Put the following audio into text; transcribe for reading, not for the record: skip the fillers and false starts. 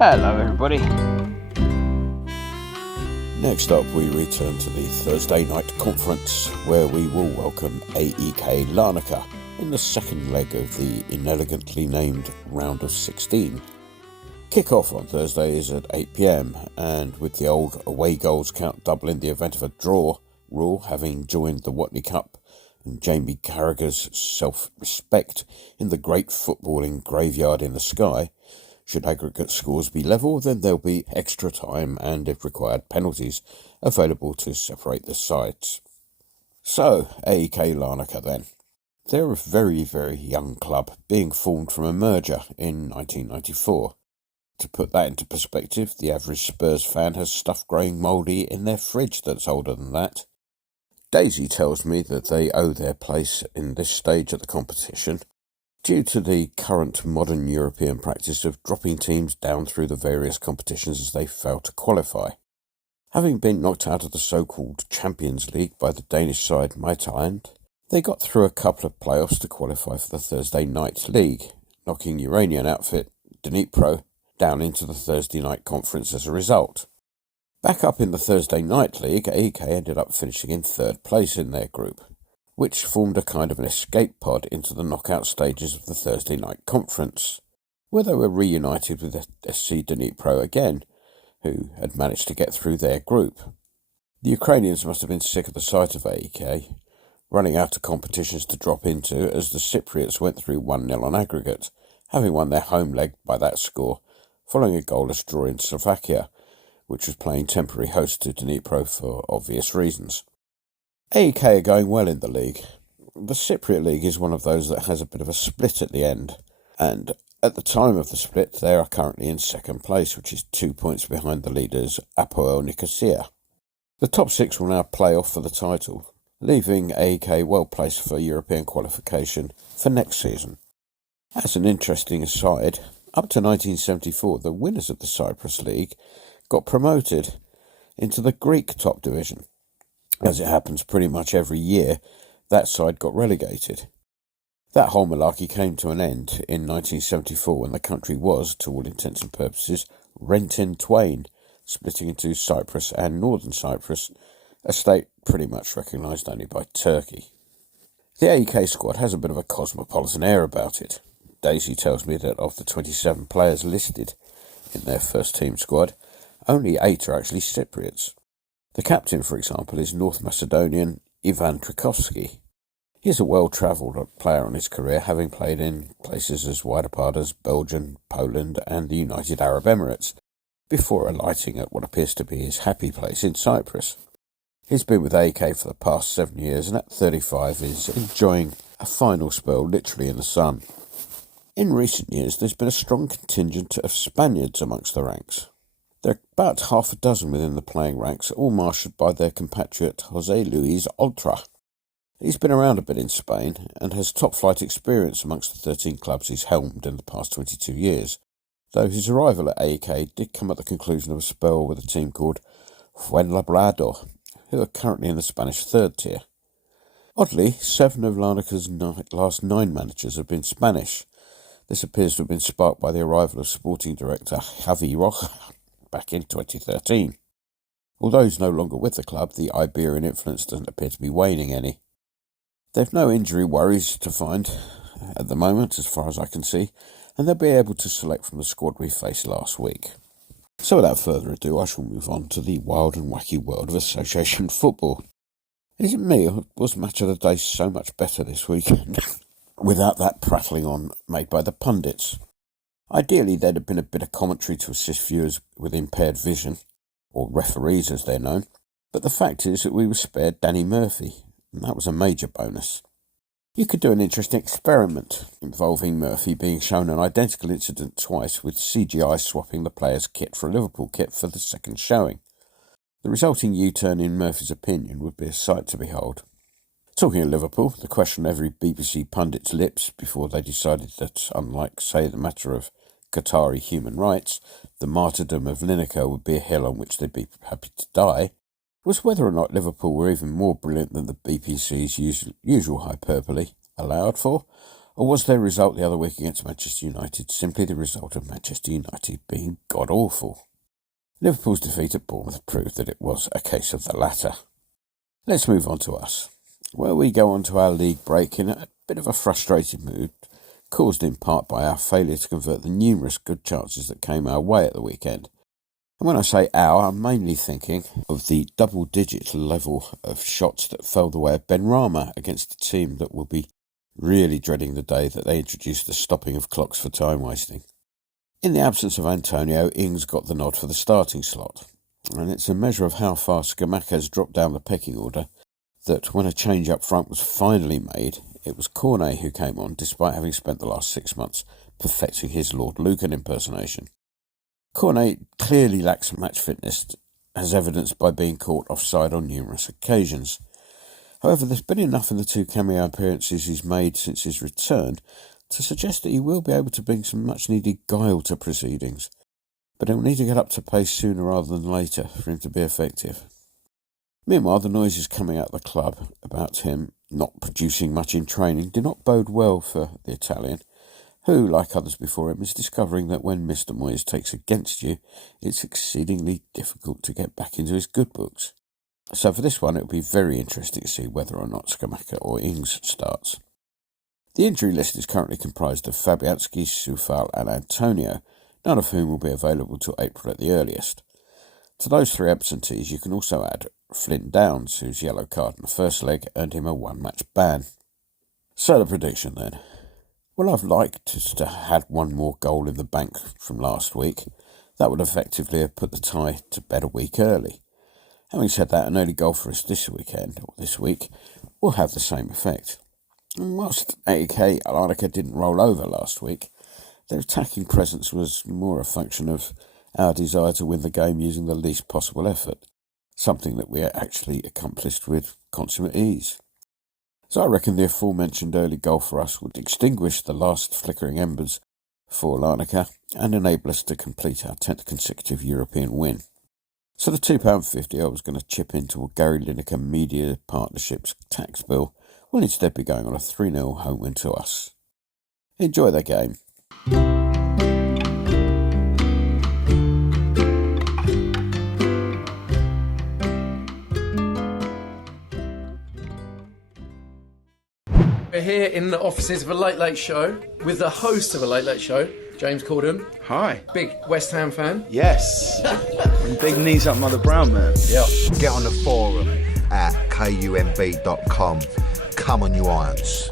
Hello everybody. Next up, we return to the Thursday night conference, where we will welcome AEK Larnaca in the second leg of the inelegantly named round of 16. Kick-off on Thursday is at 8 p.m, and with the old away goals count double in the event of a draw rule having joined the Watley Cup and Jamie Carragher's self-respect in the great footballing graveyard in the sky, should aggregate scores be level, then there'll be extra time and, if required, penalties available to separate the sides. So, AEK Larnaca then. They're a very, very young club, being formed from a merger in 1994. To put that into perspective, the average Spurs fan has stuff growing mouldy in their fridge that's older than that. Daisy tells me that they owe their place in this stage of the competition due to the current modern European practice of dropping teams down through the various competitions as they fail to qualify. Having been knocked out of the so-called Champions League by the Danish side Midtjylland, they got through a couple of playoffs to qualify for the Thursday night league, knocking Uranian outfit Dnipro down into the Thursday night conference as a result. Back up in the Thursday night league, AEK ended up finishing in third place in their group, which formed a kind of an escape pod into the knockout stages of the Thursday night conference, where they were reunited with SC Dnipro again, who had managed to get through their group. The Ukrainians must have been sick of the sight of AEK, running out of competitions to drop into as the Cypriots went through 1-0 on aggregate, having won their home leg by that score, following a goalless draw in Slovakia, which was playing temporary host to Dnipro for obvious reasons. AEK are going well in the league. The Cypriot League is one of those that has a bit of a split at the end, and at the time of the split they are currently in second place, which is 2 points behind the leaders Apoel Nicosia. The top six will now play off for the title, leaving AEK well placed for European qualification for next season. As an interesting aside, up to 1974 the winners of the Cyprus League got promoted into the Greek top division. As it happens pretty much every year, that side got relegated. That whole malarkey came to an end in 1974 when the country was, to all intents and purposes, rent in twain, splitting into Cyprus and Northern Cyprus, a state pretty much recognised only by Turkey. The AEK squad has a bit of a cosmopolitan air about it. Daisy tells me that of the 27 players listed in their first team squad, only 8 are actually Cypriots. The captain, for example, is North Macedonian Ivan Trikovsky. He is a well-travelled player on his career, having played in places as wide apart as Belgium, Poland and the United Arab Emirates, before alighting at what appears to be his happy place in Cyprus. He's been with AEK for the past 7 years and at 35 is enjoying a final spell literally in the sun. In recent years there's been a strong contingent of Spaniards amongst the ranks. There are about half a dozen within the playing ranks, all marshalled by their compatriot José Luis Oltra. He's been around a bit in Spain and has top-flight experience amongst the 13 clubs he's helmed in the past 22 years, though his arrival at AEK did come at the conclusion of a spell with a team called Fuenlabrada, who are currently in the Spanish third tier. Oddly, 7 of Larnaca's last 9 managers have been Spanish. This appears to have been sparked by the arrival of sporting director Javi Roja back in 2013. Although he's no longer with the club, the Iberian influence doesn't appear to be waning any. They've no injury worries to find at the moment, as far as I can see, and they'll be able to select from the squad we faced last week. So without further ado, I shall move on to the wild and wacky world of association football. Is it me, or was Match of the Day so much better this weekend without that prattling on made by the pundits? Ideally, there'd have been a bit of commentary to assist viewers with impaired vision, or referees as they're known, but the fact is that we were spared Danny Murphy, and that was a major bonus. You could do an interesting experiment involving Murphy being shown an identical incident twice, with CGI swapping the player's kit for a Liverpool kit for the second showing. The resulting U-turn in Murphy's opinion would be a sight to behold. Talking of Liverpool, the question on every BBC pundit's lips before they decided that, unlike, say, the matter of Qatari human rights, the martyrdom of Lineker would be a hill on which they'd be happy to die, was whether or not Liverpool were even more brilliant than the BBC's usual hyperbole allowed for, Or was their result the other week against Manchester United simply the result of Manchester United being god-awful? Liverpool's defeat at Bournemouth proved that it was a case of the latter. Let's move on to us, where we go on to our league break in a bit of a frustrated mood, caused in part by our failure to convert the numerous good chances that came our way at the weekend. And when I say our, I'm mainly thinking of the double-digit level of shots that fell the way of Benrahma against a team that will be really dreading the day that they introduce the stopping of clocks for time wasting. In the absence of Antonio, Ings got the nod for the starting slot, and it's a measure of how far Scamacca has dropped down the pecking order that when a change up front was finally made, it was Cornet who came on despite having spent the last 6 months perfecting his Lord Lucan impersonation. Cornet clearly lacks match fitness, as evidenced by being caught offside on numerous occasions. However, there's been enough in the 2 cameo appearances he's made since his return to suggest that he will be able to bring some much-needed guile to proceedings, but he'll need to get up to pace sooner rather than later for him to be effective. Meanwhile, the noises coming out of the club about him not producing much in training do not bode well for the Italian, who, like others before him, is discovering that when Mr. Moyes takes against you, it's exceedingly difficult to get back into his good books. So for this one, it will be very interesting to see whether or not Scamacca or Ings starts. The injury list is currently comprised of Fabianski, Soufal and Antonio, none of whom will be available till April at the earliest. To those 3 absentees, you can also add Flynn Downs, whose yellow card in the first leg earned him a 1-match ban. So the prediction then. Well, I've liked to have had one more goal in the bank from last week. That would effectively have put the tie to bed a week early. Having said that, an early goal for us this week, will have the same effect. And whilst AEK Larnaca didn't roll over last week, their attacking presence was more a function of our desire to win the game using the least possible effort, something that we actually accomplished with consummate ease. So I reckon the aforementioned early goal for us would extinguish the last flickering embers for Larnaca and enable us to complete our 10th consecutive European win. So the £2.50 I was going to chip into a Gary Lineker Media Partnerships tax bill will instead be going on a 3-0 home win to us. Enjoy the game. We're here in the offices of a Late Late Show with the host of a Late Late Show, James Corden. Hi. Big West Ham fan. Yes. And big knees up Mother Brown, man. Yeah. Get on the forum at kumb.com. Come on, you irons.